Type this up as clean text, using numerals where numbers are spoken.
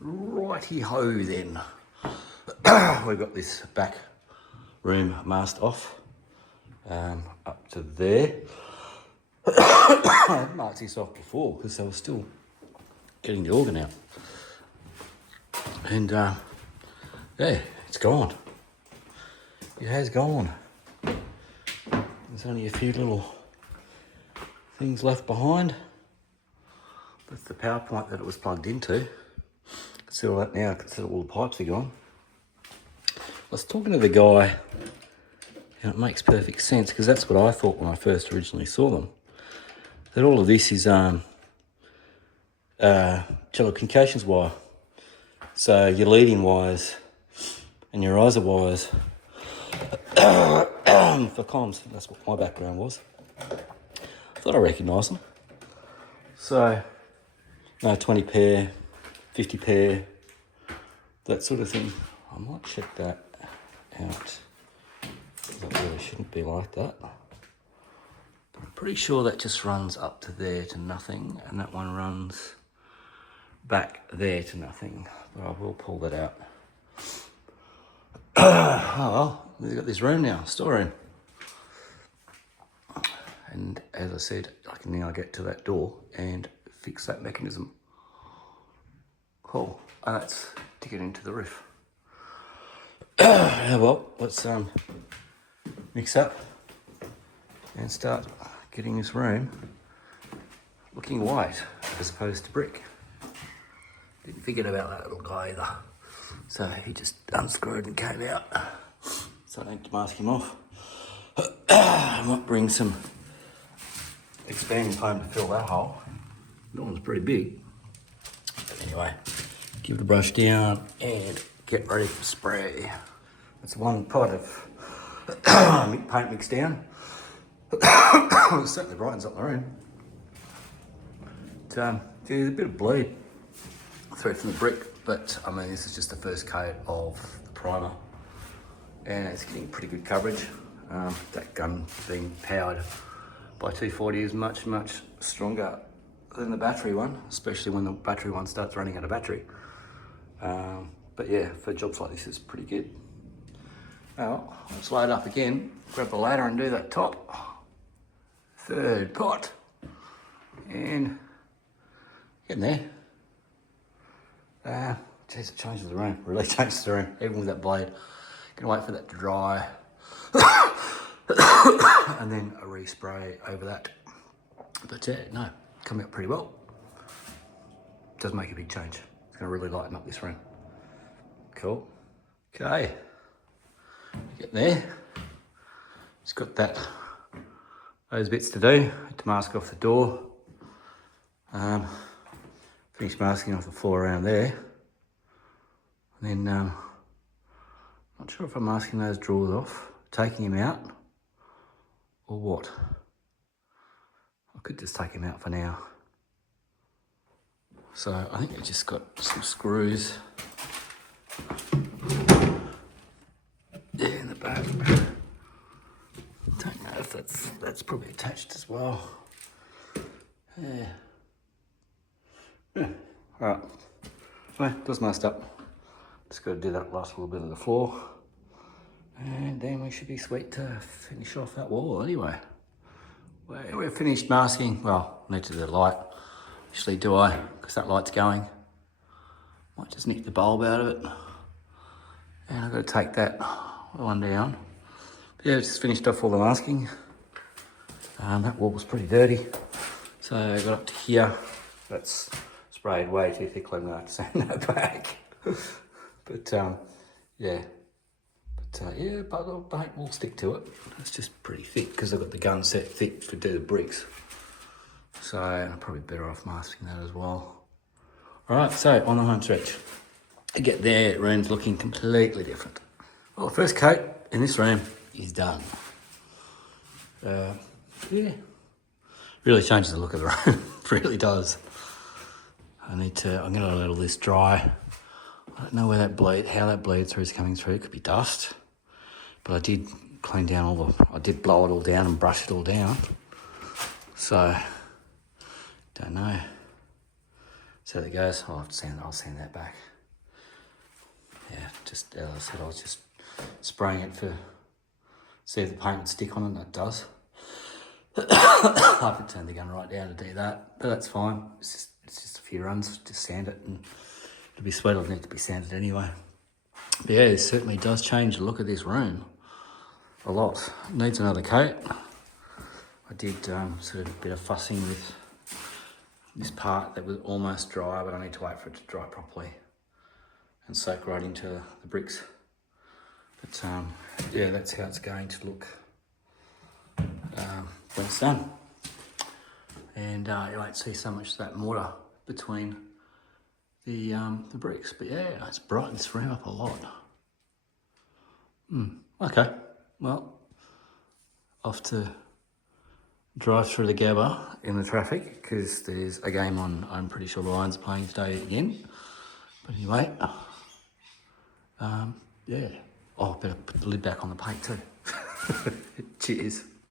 Righty-ho then. We've got this back room masked off up to there. I marked this off before because I was still getting the organ out. And yeah, it's gone. It has gone. There's only a few little things left behind. That's the power point that it was plugged into. See all that now, consider all the pipes are gone. I was talking to the guy, and it makes perfect sense because that's what I thought when I first originally saw them. That all of this is telecommunications wire. So your leading wires and your riser wires for comms. That's what my background was. I thought I recognised them. So, 20 pair, 50 pair, that sort of thing. I might check that out. That really shouldn't be like that. But I'm pretty sure that just runs up to there to nothing, and that one runs back there to nothing. But I will pull that out. Oh well, we've got this room now, storeroom. And as I said, I can now get to that door and fix that mechanism. Cool. And that's to get into the roof. Well, let's mix up and start getting this room looking white as opposed to brick. Didn't forget about that little guy either. So he just unscrewed and came out. So I need to mask him off. I might bring some expanding foam to fill that hole. That one's pretty big. But anyway, give the brush down and get ready for spray. That's one pot of paint mixed down. It certainly brightens up the room. There's a bit of bleed through from the brick, but I mean, this is just the first coat of the primer, and it's getting pretty good coverage. That gun being powered by 240 is much stronger than the battery one, especially when the battery one starts running out of battery. But yeah, for jobs like this, it's pretty good. Well, let's load up again, grab the ladder and do that top. Third pot. And getting there. Geez, it changes the room, really changes the room, even with that blade. Gonna wait for that to dry. And then a respray over that. But yeah, no, coming up pretty well. Does make a big change. It's gonna really lighten up this room. Cool. Okay, get there. Just got those bits to do. To mask off the door. Finish masking off the floor around there. And then, not sure if I'm masking those drawers off, taking them out, or what. I could just take them out for now. So I think I just got some screws. Yeah, in the back. Don't know if that's probably attached as well. Yeah. Yeah. Alright. So that's messed up. Just got to do that last little bit of the floor. And then we should be sweet to finish off that wall anyway. Well, we're finished masking. Well, need to do the light. Actually, do I? Because that light's going. Might just nick the bulb out of it. And I've got to take that one down. But yeah, just finished off all the masking. That wall was pretty dirty. So I got up to here. That's sprayed way too thickly. I'm going to have to sand that back. But yeah. But the paint will stick to it. It's just pretty thick because I've got the gun set thick to do the bricks. So I'm probably better off masking that as well. All right, so on the home stretch. I get there, the room's looking completely different. Well, the first coat in this room is done. Yeah, really changes the look of the room. Really does. I'm gonna let all this dry. I don't know where how that bleed through is coming through. It could be dust, but I did clean down I did blow it all down and brush it all down. So, don't know. So there it goes. I'll sand that back. Yeah, just as I said, I was just spraying it for see if the paint would stick on it, and it does. I have to turn the gun right down to do that, but that's fine. It's just a few runs, just sand it, and it'll be sweet. It'll need to be sanded anyway. But yeah, it certainly does change the look of this room a lot. It needs another coat. I did sort of a bit of fussing with this part that was almost dry, but I need to wait for it to dry properly and soak right into the bricks. But yeah, that's how it's going to look when it's done. And you won't see so much of that mortar between the bricks. But yeah, it's brightened this room up a lot. Okay, well, off to drive through the Gabba in the traffic because there's a game on. I'm pretty sure the Lions are playing today again. But anyway, yeah. Oh, better put the lid back on the paint too. Cheers.